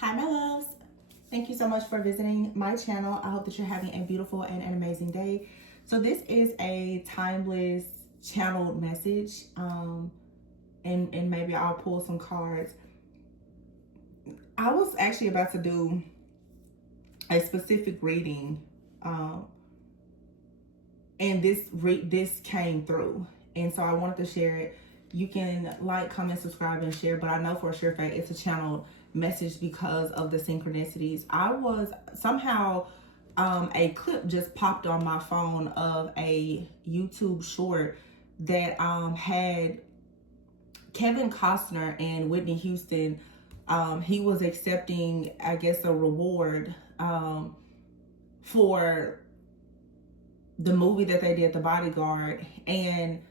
Hi my loves, thank you so much for visiting my channel. I hope that you're having a beautiful and an amazing day. So this is a timeless channeled message, and maybe I'll pull some cards. I was actually about to do a specific reading, and this came through, and so I wanted to share it. You can like, comment, subscribe, and share, but I know for a sure fact it's a channeled message because of the synchronicities. I was somehow, a clip just popped on my phone of a YouTube short that had Kevin Costner and Whitney Houston. He was accepting, I guess, a reward for the movie that they did, The Bodyguard, and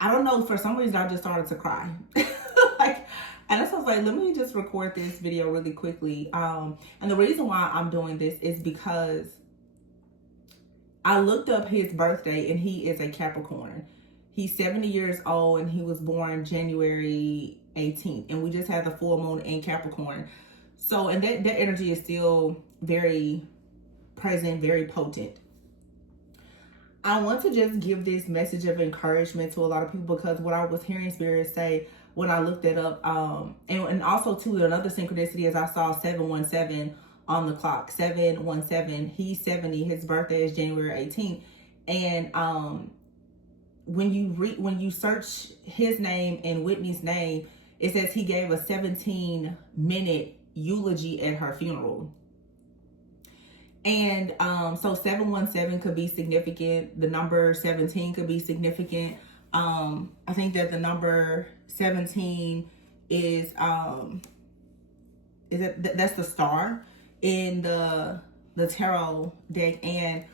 I don't know, for some reason I just started to cry. And I was like, let me just record this video really quickly. And the reason why I'm doing this is because I looked up his birthday and he is a Capricorn. He's 70 years old and he was born January 18th. And we just had the full moon in Capricorn. So, and that energy is still very present, very potent. I want to just give this message of encouragement to a lot of people, because what I was hearing Spirit say when I looked it up, and also too, another synchronicity is I saw 717 on the clock. 717, he's 70, his birthday is January 18th. And when you search his name and Whitney's name, it says he gave a 17-minute eulogy at her funeral. And so 717 could be significant. The number 17 could be significant. I think that the number 17 is that's the star in the tarot deck, and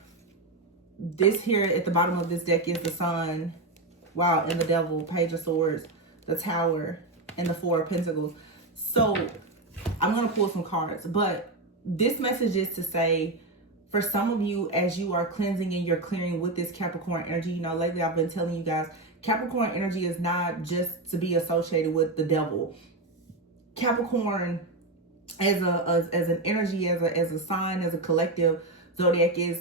this here at the bottom of this deck is the Sun, wow, and the Devil, Page of Swords, the Tower, and the Four of Pentacles. So I'm gonna pull some cards, but this message is to say, for some of you, as you are cleansing and you're clearing with this Capricorn energy, you know, lately I've been telling you guys, Capricorn energy is not just to be associated with the devil. Capricorn as an energy, as a sign, as a collective zodiac, is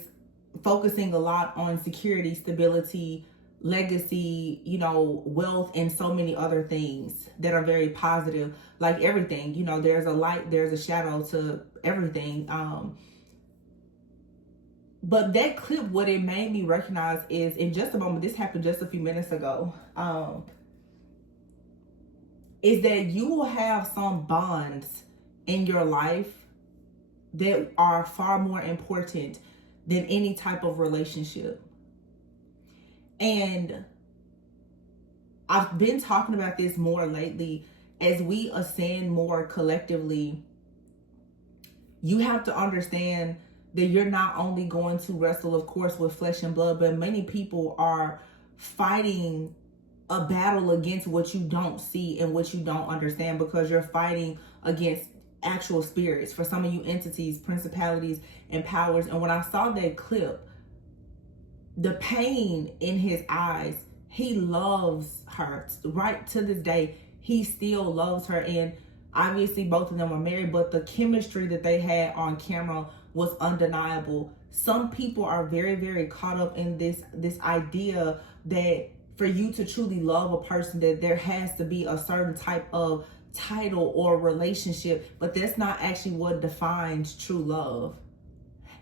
focusing a lot on security, stability, legacy, you know, wealth, and so many other things that are very positive. Like everything, you know, there's a light, there's a shadow to everything. But that clip, what it made me recognize is, in just a moment, this happened just a few minutes ago, is that you will have some bonds in your life that are far more important than any type of relationship. And I've been talking about this more lately. As we ascend more collectively, you have to understand that you're not only going to wrestle, of course, with flesh and blood, but many people are fighting a battle against what you don't see and what you don't understand, because you're fighting against actual spirits. For some of you, entities, principalities, and powers. And when I saw that clip, the pain in his eyes, he loves her. Right to this day, he still loves her. And obviously both of them are married, but the chemistry that they had on camera was undeniable. Some people are very, very caught up in this idea that for you to truly love a person, that there has to be a certain type of title or relationship, but that's not actually what defines true love.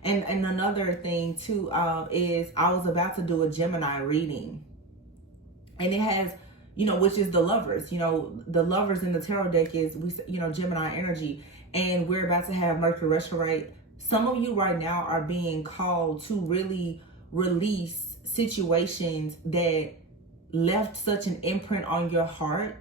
And another thing too, is I was about to do a Gemini reading, and it has, you know, which is the Lovers. You know, the Lovers in the tarot deck is, Gemini energy, and we're about to have Mercury retrograde. Some of you right now are being called to really release situations that left such an imprint on your heart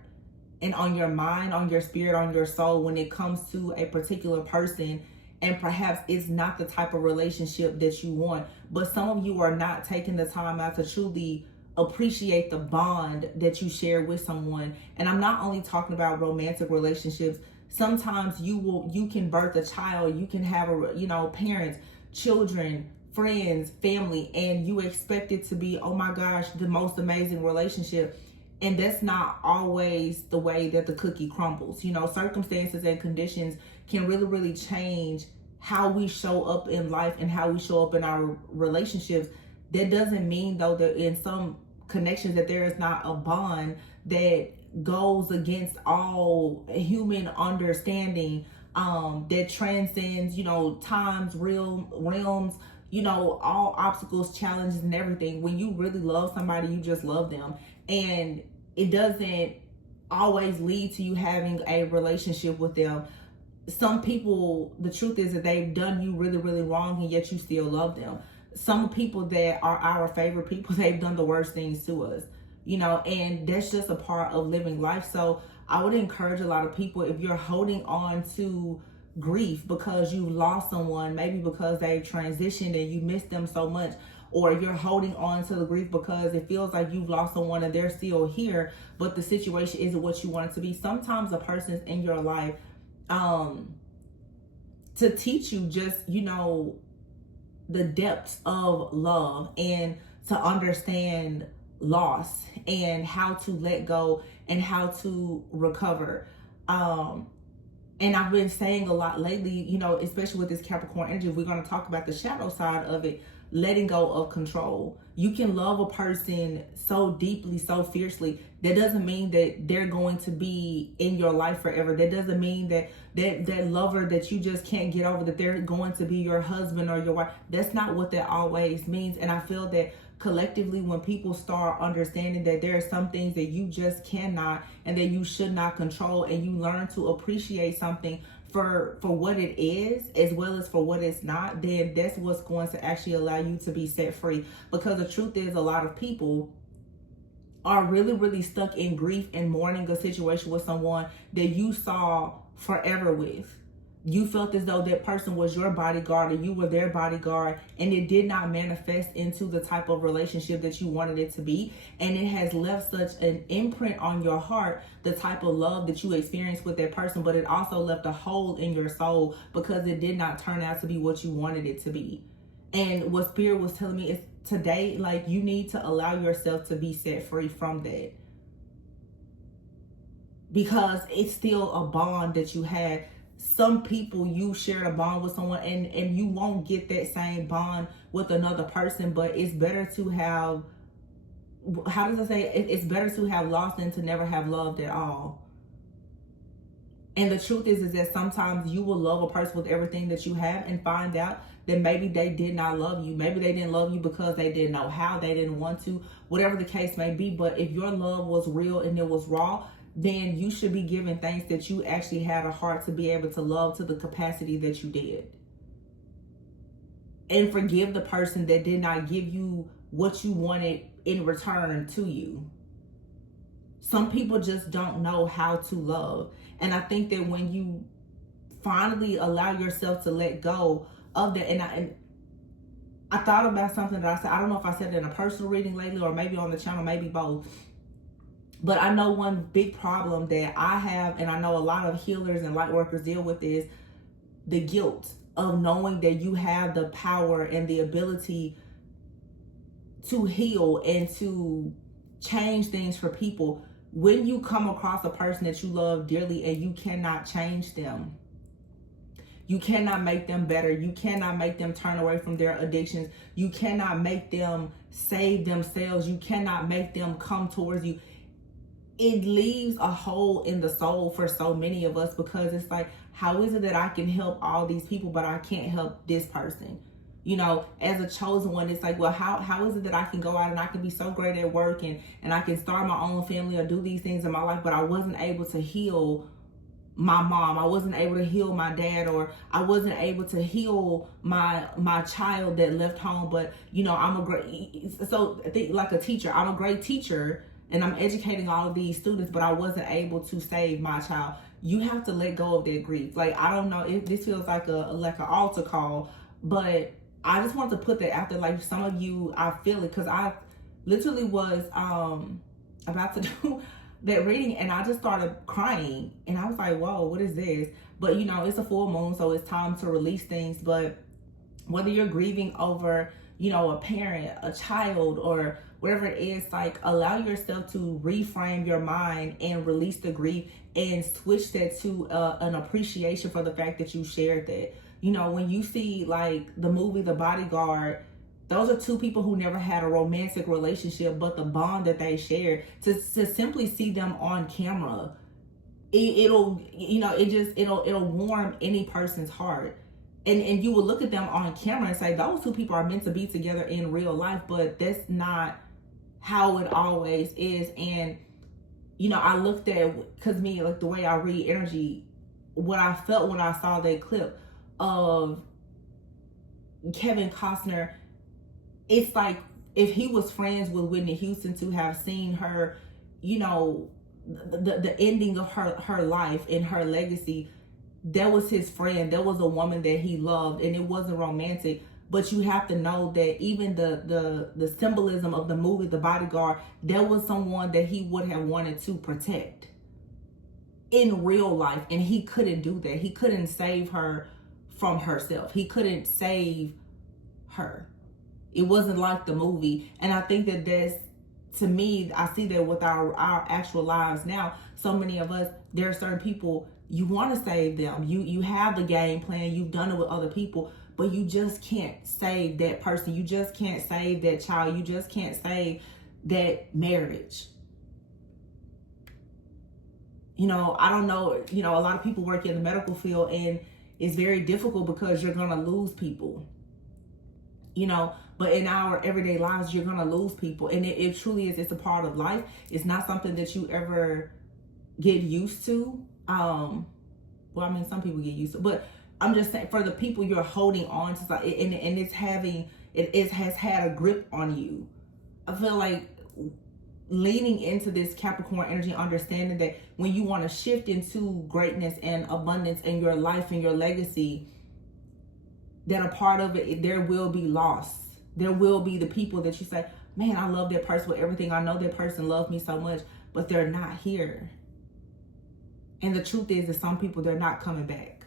and on your mind, on your spirit, on your soul, when it comes to a particular person. And perhaps it's not the type of relationship that you want, but some of you are not taking the time out to truly appreciate the bond that you share with someone. And I'm not only talking about romantic relationships. Sometimes you can birth a child, you can have parents, children, friends, family, and you expect it to be, oh my gosh, the most amazing relationship. And that's not always the way that the cookie crumbles. You know, circumstances and conditions can really, really change how we show up in life and how we show up in our relationships. That doesn't mean, though, that in some connections that there is not a bond that goes against all human understanding, that transcends, you know, times, realms, you know, all obstacles, challenges, and everything. When you really love somebody, you just love them. And it doesn't always lead to you having a relationship with them. Some people, the truth is that they've done you really, really wrong, and yet you still love them. Some people that are our favorite people, they've done the worst things to us, you know, and that's just a part of living life. So I would encourage a lot of people, if you're holding on to grief because you lost someone, maybe because they transitioned and you miss them so much, or you're holding on to the grief because it feels like you've lost someone and they're still here, but the situation isn't what you want it to be. Sometimes a person's in your life to teach you just, you know, the depths of love, and to understand loss and how to let go and how to recover. And I've been saying a lot lately, you know, especially with this Capricorn energy, we're going to talk about the shadow side of it, letting go of control. You can love a person so deeply, so fiercely. That doesn't mean that they're going to be in your life forever. That doesn't mean that that lover that you just can't get over, that they're going to be your husband or your wife. That's not what that always means. And I feel that collectively, when people start understanding that there are some things that you just cannot and that you should not control, and you learn to appreciate something for what it is as well as for what it's not, then that's what's going to actually allow you to be set free. Because the truth is, a lot of people are really, really stuck in grief and mourning a situation with someone that you saw forever with. You felt as though that person was your bodyguard and you were their bodyguard, and it did not manifest into the type of relationship that you wanted it to be. And it has left such an imprint on your heart, the type of love that you experienced with that person, but it also left a hole in your soul because it did not turn out to be what you wanted it to be. And what Spirit was telling me is today, like, you need to allow yourself to be set free from that, because it's still a bond that you had. Some people, you shared a bond with someone, and you won't get that same bond with another person, but it's better to have, how does I say it? It's better to have lost than to never have loved at all. And the truth is that sometimes you will love a person with everything that you have and find out that maybe they did not love you. Maybe they didn't love you because they didn't know how, they didn't want to, whatever the case may be. But if your love was real and it was raw, then you should be giving thanks that you actually had a heart to be able to love to the capacity that you did. And forgive the person that did not give you what you wanted in return to you. Some people just don't know how to love. And I think that when you finally allow yourself to let go of that, and I thought about something that I said, I don't know if I said it in a personal reading lately or maybe on the channel, maybe both. But I know one big problem that I have, and I know a lot of healers and light workers deal with, is the guilt of knowing that you have the power and the ability to heal and to change things for people. When you come across a person that you love dearly and you cannot change them, you cannot make them better, you cannot make them turn away from their addictions, you cannot make them save themselves, you cannot make them come towards you, it leaves a hole in the soul for so many of us, because it's like, how is it that I can help all these people but I can't help this person? You know, as a chosen one, it's like, well, how is it that I can go out and I can be so great at work and I can start my own family or do these things in my life, but I wasn't able to heal my mom, I wasn't able to heal my dad, or I wasn't able to heal my child that left home. But you know, I'm a great, so I think like a teacher, I'm a great teacher and I'm educating all of these students, but I wasn't able to save my child. You have to let go of that grief. Like, I don't know if this feels like an altar call, but I just want to put that out there. Like, some of you, I feel it, because I literally was about to do that reading and I just started crying and I was like, whoa, what is this? But you know, it's a full moon, so it's time to release things. But whether you're grieving over, you know, a parent, a child, or whatever it is, like allow yourself to reframe your mind and release the grief and switch that to an appreciation for the fact that you shared that. You know, when you see like the movie The Bodyguard, those are two people who never had a romantic relationship, but the bond that they shared, to simply see them on camera, it'll warm any person's heart. And you will look at them on camera and say, those two people are meant to be together in real life, but that's not how it always is. And, you know, I looked at, because me, like the way I read energy, what I felt when I saw that clip of Kevin Costner, it's like if he was friends with Whitney Houston, to have seen her, you know, the ending of her life and her legacy, that was his friend. That was a woman that he loved, and it wasn't romantic. But you have to know that even the symbolism of the movie The Bodyguard, that was someone that he would have wanted to protect in real life, and he couldn't do that. He couldn't save her from herself. He couldn't save her. It wasn't like the movie. And I think that that's, to me, I see that with our actual lives now. So many of us, there are certain people, you want to save them. You have the game plan. You've done it with other people, but you just can't save that person. You just can't save that child. You just can't save that marriage. You know, I don't know, you know, a lot of people work in the medical field, and it's very difficult because you're going to lose people, you know, but in our everyday lives, you're going to lose people. And it truly is, it's a part of life. It's not something that you ever get used to. Well, I mean, some people get used to, but I'm just saying, for the people you're holding on to, and it has had a grip on you. I feel like leaning into this Capricorn energy, understanding that when you want to shift into greatness and abundance in your life and your legacy, that a part of it, there will be loss. There will be the people that you say, man, I love that person with everything. I know that person loved me so much, but they're not here. And the truth is that some people, they're not coming back.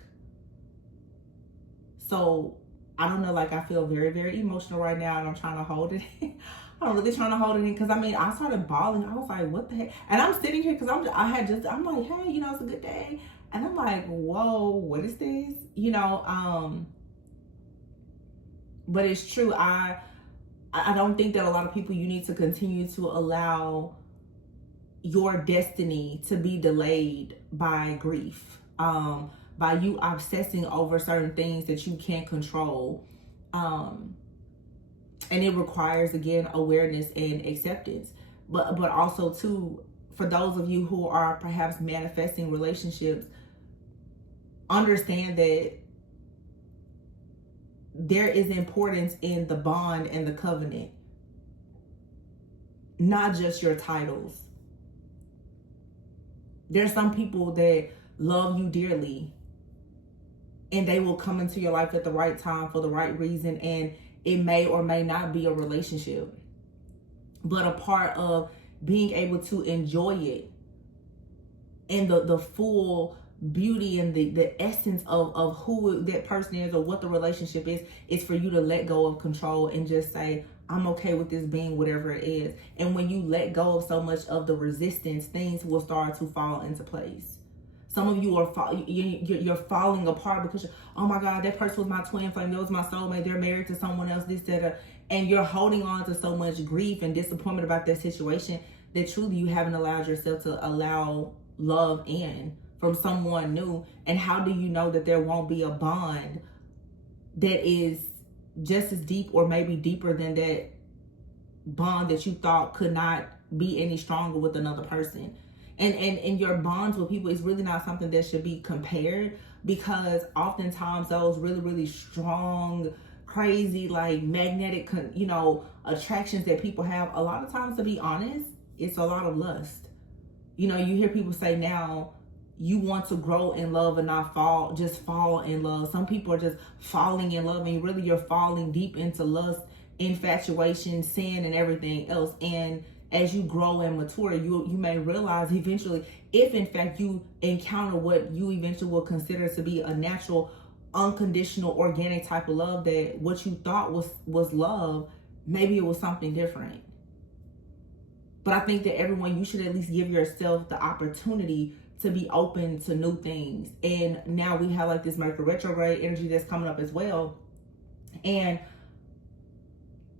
So I don't know, like, I feel very, very emotional right now, and I'm trying to hold it in. I'm really trying to hold it in, because I mean, I started bawling. I was like, what the heck? And I'm sitting here because I'm like, hey, you know, it's a good day. And I'm like, whoa, what is this? You know, but it's true. I don't think that a lot of people, you need to continue to allow your destiny to be delayed by grief, by you obsessing over certain things that you can't control. And it requires, again, awareness and acceptance. But also, too, for those of you who are perhaps manifesting relationships, understand that there is importance in the bond and the covenant, not just your titles. There's some people that love you dearly, and they will come into your life at the right time for the right reason, and it may or may not be a relationship. But a part of being able to enjoy it and the full beauty and the essence of who that person is or what the relationship is for you to let go of control and just say, I'm okay with this being whatever it is. And when you let go of so much of the resistance, things will start to fall into place. Some of you are you're falling apart because, oh my God, that person was my twin flame, that was my soulmate, they're married to someone else, this, that, and you're holding on to so much grief and disappointment about that situation that truly you haven't allowed yourself to allow love in from someone new. And how do you know that there won't be a bond that is just as deep or maybe deeper than that bond that you thought could not be any stronger with another person? And your bonds with people is really not something that should be compared, because oftentimes those really, really strong, crazy, like magnetic, you know, attractions that people have, a lot of times, to be honest, it's a lot of lust. You know, you hear people say now, you want to grow in love and not just fall in love. Some people are just falling in love, and really you're falling deep into lust, infatuation, sin, and everything else. And as you grow and mature, you may realize eventually, if in fact you encounter what you eventually will consider to be a natural, unconditional, organic type of love, that what you thought was love, maybe it was something different. But I think that everyone, you should at least give yourself the opportunity to be open to new things. And now we have like this Mercury retrograde energy that's coming up as well. And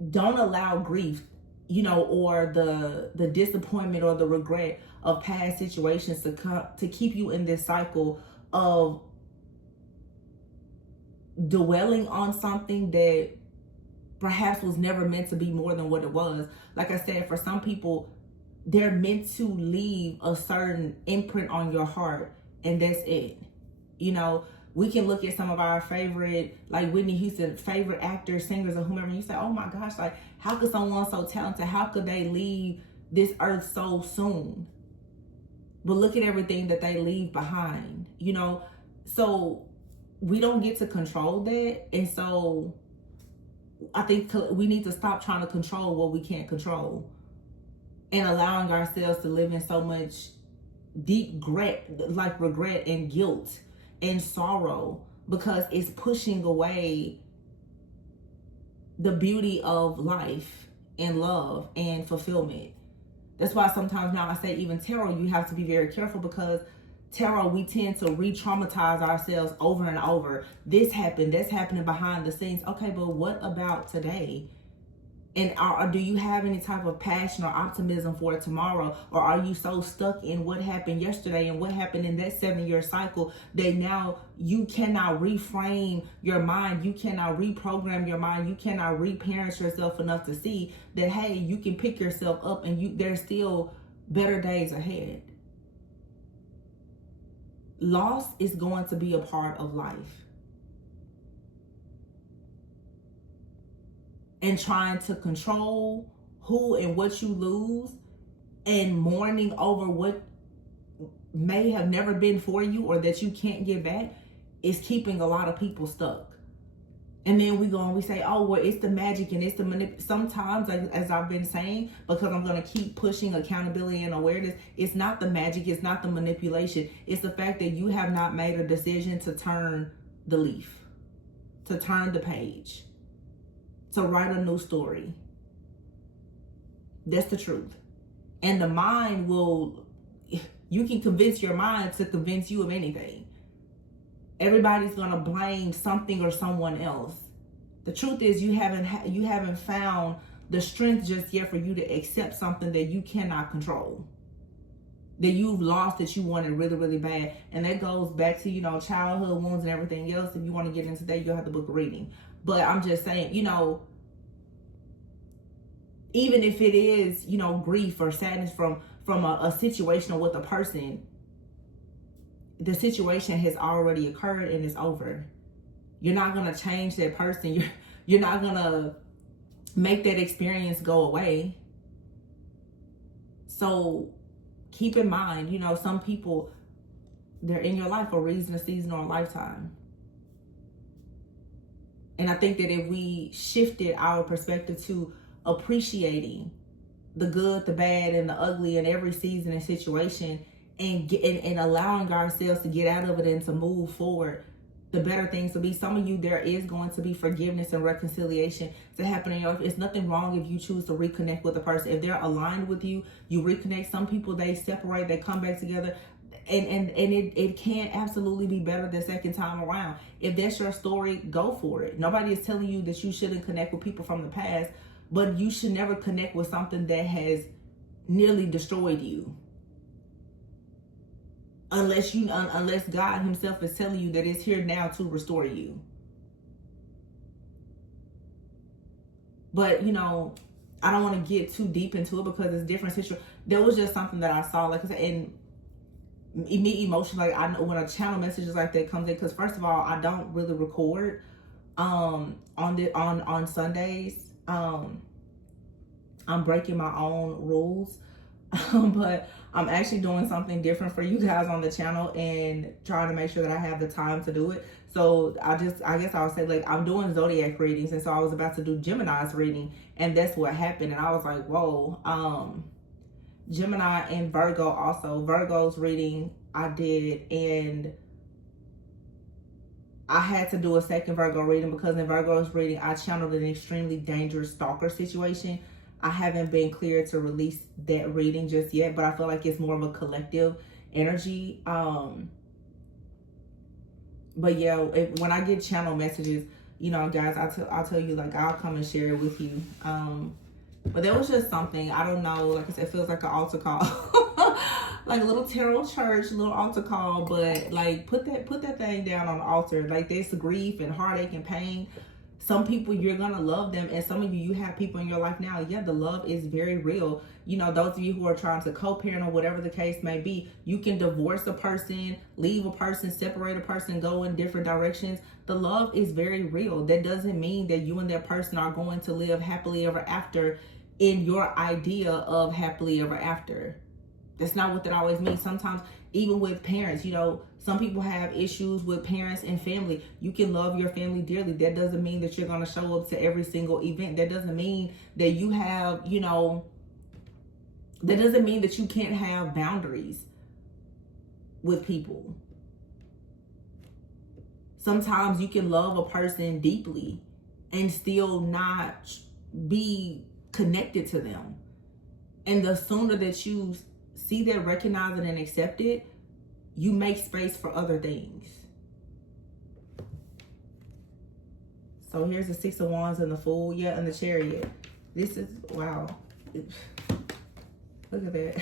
don't allow grief, or the disappointment or the regret of past situations to keep you in this cycle of dwelling on something that perhaps was never meant to be more than what it was. Like I said, for some people, they're meant to leave a certain imprint on your heart, and that's it. We can look at some of our favorite, like Whitney Houston, favorite actors, singers, or whomever, and you say, oh my gosh, like, how could someone so talented, how could they leave this earth so soon? But look at everything that they leave behind, So we don't get to control that. And so I think we need to stop trying to control what we can't control, and allowing ourselves to live in so much deep regret and guilt and sorrow, because it's pushing away the beauty of life and love and fulfillment. That's why sometimes now I say, even tarot, you have to be very careful, because tarot, we tend to re-traumatize ourselves over and over. This happened, that's happening behind the scenes. Okay, but what about today? And do you have any type of passion or optimism for tomorrow? Or are you so stuck in what happened yesterday and what happened in that 7-year cycle that now you cannot reframe your mind, you cannot reprogram your mind, you cannot reparent yourself enough to see that, hey, you can pick yourself up and there's still better days ahead. Loss is going to be a part of life. And trying to control who and what you lose, and mourning over what may have never been for you or that you can't get back, is keeping a lot of people stuck. And then we go and we say, oh, well, it's the magic and it's the sometimes, like, as I've been saying, because I'm going to keep pushing accountability and awareness, it's not the magic, it's not the manipulation. It's the fact that you have not made a decision to turn the leaf, to turn the page, to write a new story. That's the truth. And the mind you can convince your mind to convince you of anything. Everybody's gonna blame something or someone else. The truth is, you haven't found the strength just yet for you to accept something that you cannot control, that you've lost, that you wanted really, really bad. And that goes back to, childhood wounds and everything else. If you want to get into that, you'll have to book a reading. But I'm just saying, even if it is, grief or sadness from a situation with a person, the situation has already occurred and it's over. You're not going to change that person. You're not going to make that experience go away. So keep in mind, some people, they're in your life for a reason, a season, or a lifetime. And I think that if we shifted our perspective to appreciating the good, the bad, and the ugly in every season and situation, and allowing ourselves to get out of it and to move forward, the better things will be. Some of you, there is going to be forgiveness and reconciliation to happen in your life. It's nothing wrong if you choose to reconnect with a person. If they're aligned with you, you reconnect. Some people, they separate, they come back together. And it can absolutely be better the second time around. If that's your story, go for it. Nobody is telling you that you shouldn't connect with people from the past, but you should never connect with something that has nearly destroyed you. Unless God himself is telling you that it's here now to restore you. But, I don't want to get too deep into it because it's different situation. There was just something that I saw, like I said, and me emotionally, like, I know when a channel messages like that comes in, because first of all, I don't really record on Sundays. I'm breaking my own rules. But I'm actually doing something different for you guys on the channel and trying to make sure that I have the time to do it. So I guess I'll say, like, I'm doing zodiac readings, and so I was about to do Gemini's reading, and that's what happened. And I was like, whoa, Gemini and Virgo also. Virgo's reading I did, and I had to do a second Virgo reading because in Virgo's reading I channeled an extremely dangerous stalker situation. I haven't been clear to release that reading just yet, but I feel like it's more of a collective energy. But yeah, when I get channel messages, you know, guys, I'll tell you, like, I'll come and share it with you. But there was just something, I don't know, like I said, it feels like an altar call. Like a little tarot church, a little altar call, but like put that thing down on the altar. Like, there's grief and heartache and pain. Some people, you're gonna love them, and some of you have people in your life now. Yeah, the love is very real. You know, those of you who are trying to co-parent or whatever the case may be, you can divorce a person, leave a person, separate a person, go in different directions. The love is very real. That doesn't mean that you and that person are going to live happily ever after in your idea of happily ever after. That's not what that always means. Sometimes, even with parents, you know, some people have issues with parents and family. You can love your family dearly. That doesn't mean that you're going to show up to every single event. That doesn't mean that you have, you know, that doesn't mean that you can't have boundaries with people. Sometimes you can love a person deeply and still not be connected to them. And the sooner that you see that, recognize it, and accept it, you make space for other things. So here's the Six of Wands and the Fool, yeah, and the Chariot. This is, wow. Look at that.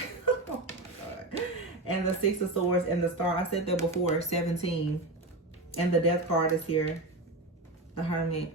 Oh my God. And the Six of Swords and the Star. I said that before, 17. And the Death card is here. The Hermit.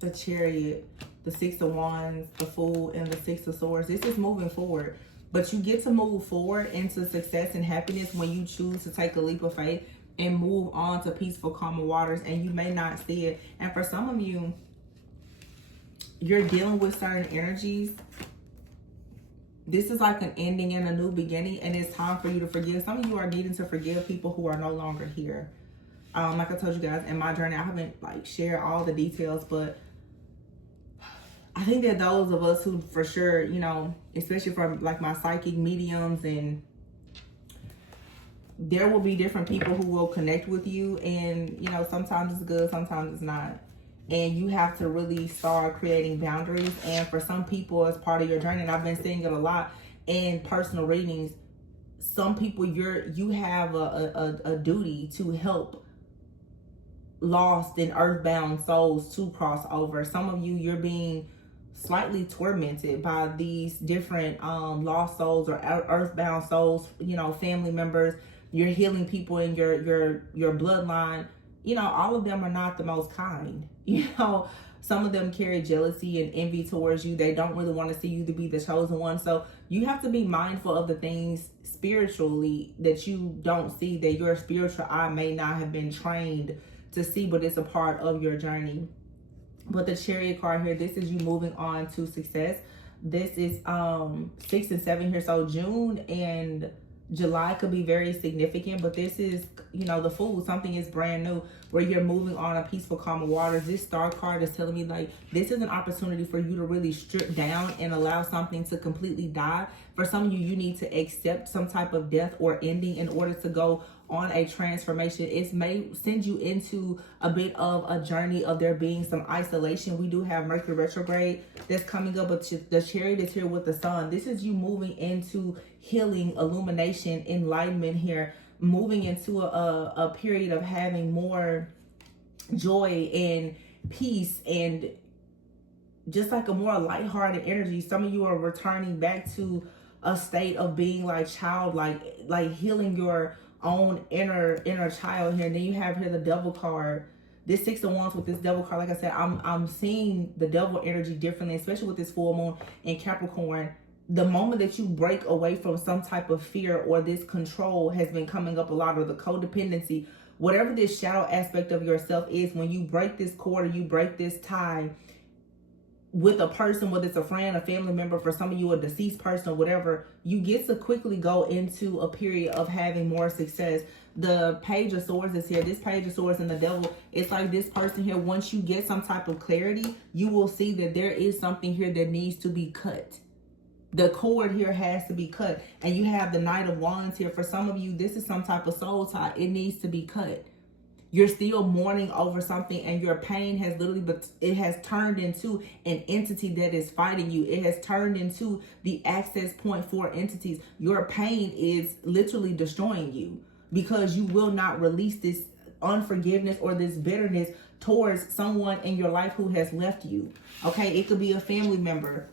The Chariot, the Six of Wands, the Fool, and the Six of Swords. This is moving forward. But you get to move forward into success and happiness when you choose to take a leap of faith and move on to peaceful, calmer waters. And you may not see it. And for some of you, you're dealing with certain energies. This is like an ending and a new beginning. And it's time for you to forgive. Some of you are needing to forgive people who are no longer here. Like I told you guys, in my journey, I haven't like shared all the details, but I think that those of us who for sure, you know, especially from like my psychic mediums, and there will be different people who will connect with you, and you know, sometimes it's good, sometimes it's not. And you have to really start creating boundaries. And for some people, as part of your journey, and I've been seeing it a lot in personal readings, some people you have a duty to help lost and earthbound souls to cross over. Some of you, you're being slightly tormented by these different lost souls or earthbound souls, you know, family members. You're healing people in your bloodline. You know, all of them are not the most kind. You know, some of them carry jealousy and envy towards you. They don't really want to see you to be the chosen one. So you have to be mindful of the things spiritually that you don't see, that your spiritual eye may not have been trained to see, but it's a part of your journey. But the Chariot card here, this is you moving on to success. This is 6 and 7 here. So June and July could be very significant, but this is, you know, the Fool. Something is brand new where you're moving on a peaceful, calmer waters. This Star card is telling me like this is an opportunity for you to really strip down and allow something to completely die. For some of you, you need to accept some type of death or ending in order to go on a transformation. It may send you into a bit of a journey of there being some isolation. We do have Mercury retrograde that's coming up, but the Chariot is here with the Sun. This is you moving into healing, illumination, enlightenment here, moving into a period of having more joy and peace and just like a more lighthearted energy. Some of you are returning back to a state of being like childlike, like healing your own inner child here. And then you have here the Devil card. This Six of Wands with this Devil card, like I said, I'm seeing the Devil energy differently, especially with this full moon in Capricorn. The moment that you break away from some type of fear or this control has been coming up a lot, or the codependency, whatever this shadow aspect of yourself is, when you break this cord or you break this tie with a person, whether it's a friend, a family member, for some of you a deceased person or whatever, you get to quickly go into a period of having more success. The Page of Swords is here. This Page of Swords and the Devil, it's like this person here, once you get some type of clarity, you will see that there is something here that needs to be cut. The cord here has to be cut. And you have the Knight of Wands here. For some of you, this is some type of soul tie. It needs to be cut. You're still mourning over something, and your pain has literally, but it has turned into an entity that is fighting you. It has turned into the access point for entities. Your pain is literally destroying you because you will not release this unforgiveness or this bitterness towards someone in your life who has left you. Okay, it could be a family member.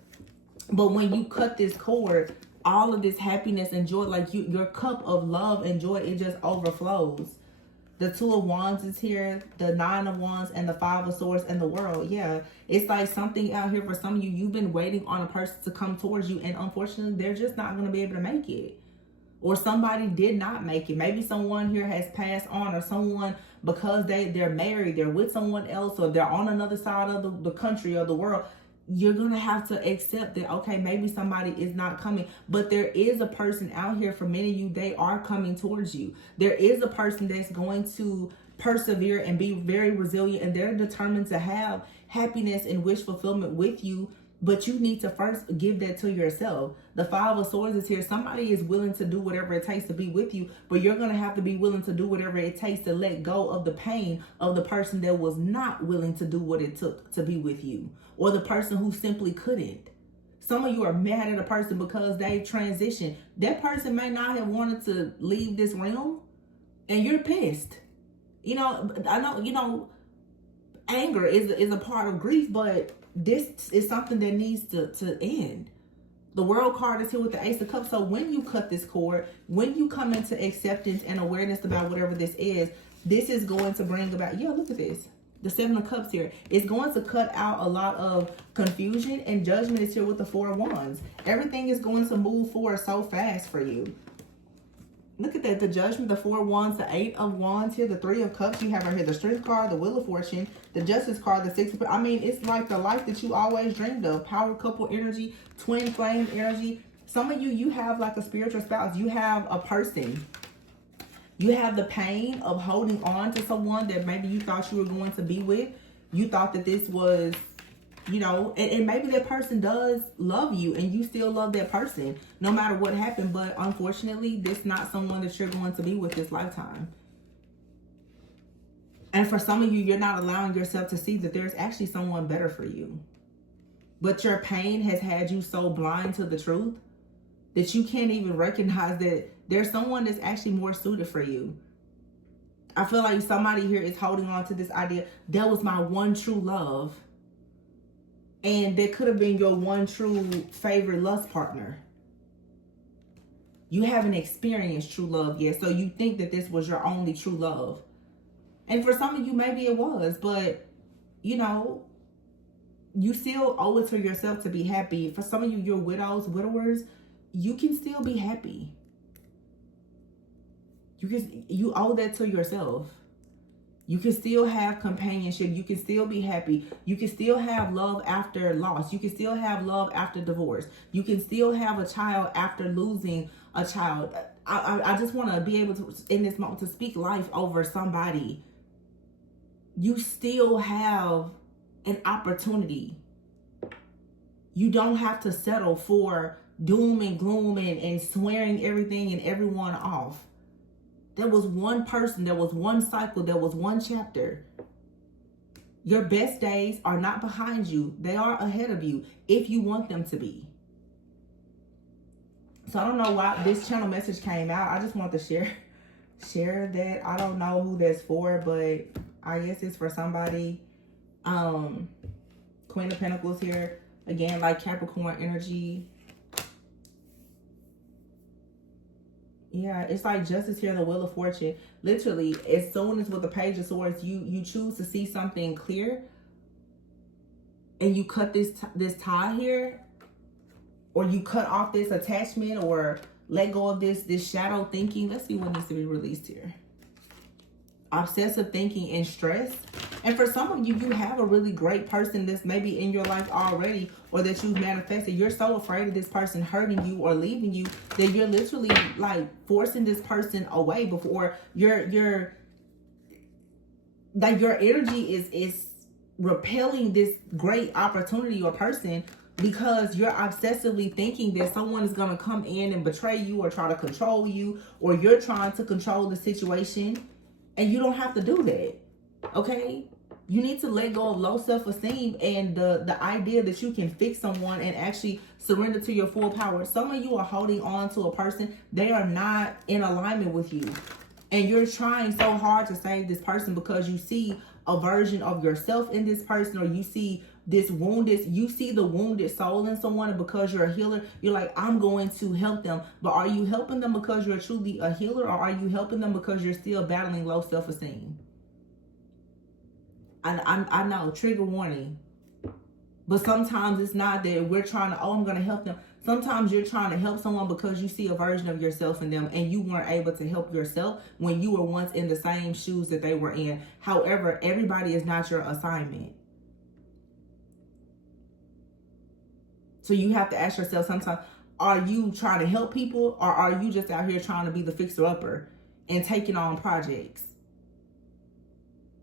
But when you cut this cord, all of this happiness and joy, like your cup of love and joy, it just overflows. The Two of Wands is here, the Nine of Wands, and the Five of Swords, and the World. Yeah, it's like something out here for some of you. You've been waiting on a person to come towards you, and unfortunately, they're just not going to be able to make it. Or somebody did not make it. Maybe someone here has passed on, or someone, because they're married, they're with someone else, or they're on another side of the country or the world. You're going to have to accept that, okay, maybe somebody is not coming, but there is a person out here. For many of you, they are coming towards you. There is a person that's going to persevere and be very resilient, and they're determined to have happiness and wish fulfillment with you. But you need to first give that to yourself. The Five of Swords is here. Somebody is willing to do whatever it takes to be with you, but you're going to have to be willing to do whatever it takes to let go of the pain of the person that was not willing to do what it took to be with you, or the person who simply couldn't. Some of you are mad at a person because they transitioned. That person may not have wanted to leave this realm, and you're pissed. I know, anger is a part of grief, but this is something that needs to end. The World card is here with the Ace of Cups. So when you cut this cord, when you come into acceptance and awareness about whatever this is going to bring about, look at this. The Seven of Cups here. It's going to cut out a lot of confusion, and Judgment is here with the Four of Wands. Everything is going to move forward so fast for you. Look at that, the Judgment, the Four of Wands, the Eight of Wands here, the Three of Cups. You have right here the Strength card, the Wheel of Fortune, the Justice card, the Six of... I mean, it's like the life that you always dreamed of. Power couple energy, twin flame energy. Some of you, you have like a spiritual spouse. You have a person. You have the pain of holding on to someone that maybe you thought you were going to be with. You thought that this was... and maybe that person does love you, and you still love that person no matter what happened. But unfortunately, this is not someone that you're going to be with this lifetime. And for some of you, you're not allowing yourself to see that there's actually someone better for you. But your pain has had you so blind to the truth that you can't even recognize that there's someone that's actually more suited for you. I feel like somebody here is holding on to this idea, that was my one true love. And that could have been your one true favorite lust partner. You haven't experienced true love yet, so you think that this was your only true love. And for some of you, maybe it was, but you still owe it to yourself to be happy. For some of you, you're widowers, you can still be happy. You owe that to yourself. You can still have companionship. You can still be happy. You can still have love after loss. You can still have love after divorce. You can still have a child after losing a child. I just want to be able to, in this moment, to speak life over somebody. You still have an opportunity. You don't have to settle for doom and gloom and swearing everything and everyone off. There was one person, there was one cycle, there was one chapter. Your best days are not behind you. They are ahead of you if you want them to be. So I don't know why this channel message came out. I just want to share that. I don't know who that's for, but I guess it's for somebody. Queen of Pentacles here. Again, like Capricorn energy. Yeah, it's like Justice here, the Wheel of Fortune. Literally, as soon as with the Page of Swords, you choose to see something clear, and you cut this tie here, or you cut off this attachment, or let go of this shadow thinking. Let's see what needs to be released here. Obsessive thinking and stress. And for some of you, you have a really great person that's maybe in your life already, or that you've manifested. You're so afraid of this person hurting you or leaving you that you're literally like forcing this person away before your energy is repelling this great opportunity or person because you're obsessively thinking that someone is going to come in and betray you or try to control you, or you're trying to control the situation, and you don't have to do that. Okay? You need to let go of low self-esteem and the idea that you can fix someone and actually surrender to your full power. Some of you are holding on to a person. They are not in alignment with you. And you're trying so hard to save this person because you see a version of yourself in this person, or you see the wounded soul in someone, and because you're a healer, you're like, I'm going to help them. But are you helping them because you're truly a healer, or are you helping them because you're still battling low self-esteem? I know, trigger warning. But sometimes it's not that we're trying to, I'm going to help them. Sometimes you're trying to help someone because you see a version of yourself in them, and you weren't able to help yourself when you were once in the same shoes that they were in. However, everybody is not your assignment. So you have to ask yourself sometimes, are you trying to help people, or are you just out here trying to be the fixer-upper and taking on projects?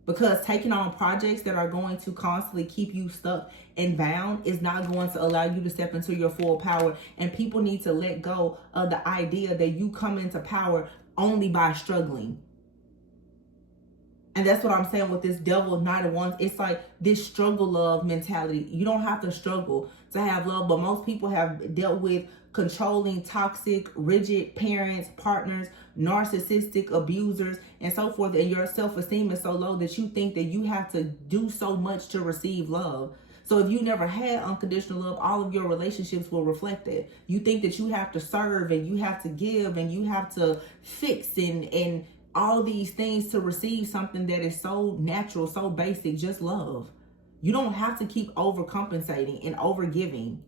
Because taking on projects that are going to constantly keep you stuck and bound is not going to allow you to step into your full power. And people need to let go of the idea that you come into power only by struggling. And that's what I'm saying with this Devil Knight of Wands. It's like this struggle love mentality. You don't have to struggle to have love, but most people have dealt with controlling, toxic, rigid parents, partners, narcissistic abusers, and so forth. And your self-esteem is so low that you think that you have to do so much to receive love. So if you never had unconditional love, all of your relationships will reflect that. You think that you have to serve, and you have to give, and you have to fix and all these things to receive something that is so natural, so basic, just love. You don't have to keep overcompensating and overgiving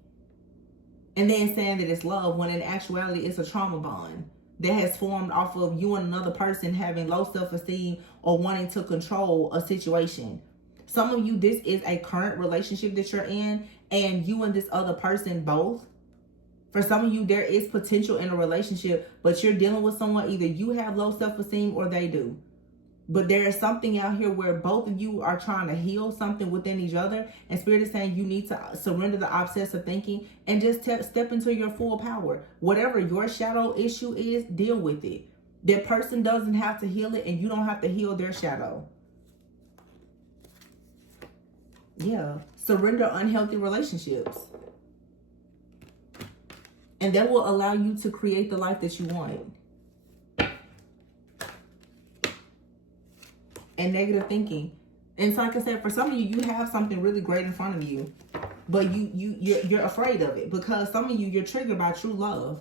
and then saying that it's love, when in actuality it's a trauma bond that has formed off of you and another person having low self-esteem or wanting to control a situation. Some of you, this is a current relationship that you're in, and you and this other person both. For some of you, there is potential in a relationship, but you're dealing with someone, either you have low self-esteem or they do. But there is something out here where both of you are trying to heal something within each other. And Spirit is saying you need to surrender the obsessive thinking and just step into your full power. Whatever your shadow issue is, deal with it. That person doesn't have to heal it, and you don't have to heal their shadow. Yeah. Surrender unhealthy relationships. And that will allow you to create the life that you want. And negative thinking. And so like I said, for some of you, you have something really great in front of you, but you're afraid of it, because some of you, you're triggered by true love.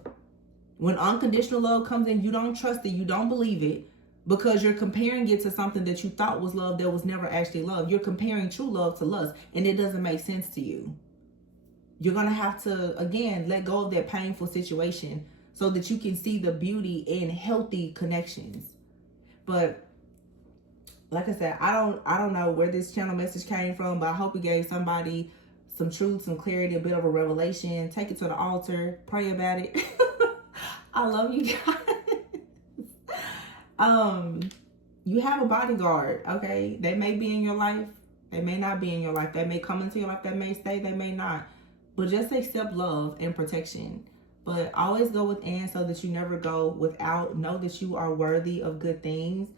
When unconditional love comes in, you don't trust it, you don't believe it, because you're comparing it to something that you thought was love that was never actually love. You're comparing true love to lust, and it doesn't make sense to you. You're going to have to, again, let go of that painful situation so that you can see the beauty in healthy connections. But like I said, I don't know where this channel message came from, but I hope it gave somebody some truth, some clarity, a bit of a revelation. Take it to the altar, pray about it. I love you guys. You have a bodyguard, okay? They may be in your life, they may not be in your life. They may come into your life, they may stay, they may not. But just accept love and protection. But always go within so that you never go without. Know that you are worthy of good things,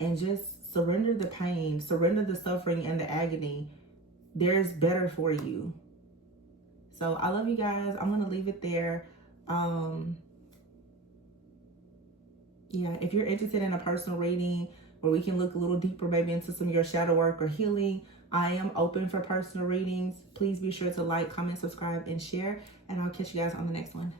and just surrender the pain, surrender the suffering and the agony. There's better for you. So I love you guys. I'm going to leave it there. Yeah, if you're interested in a personal reading where we can look a little deeper, maybe into some of your shadow work or healing, I am open for personal readings. Please be sure to like, comment, subscribe, and share. And I'll catch you guys on the next one.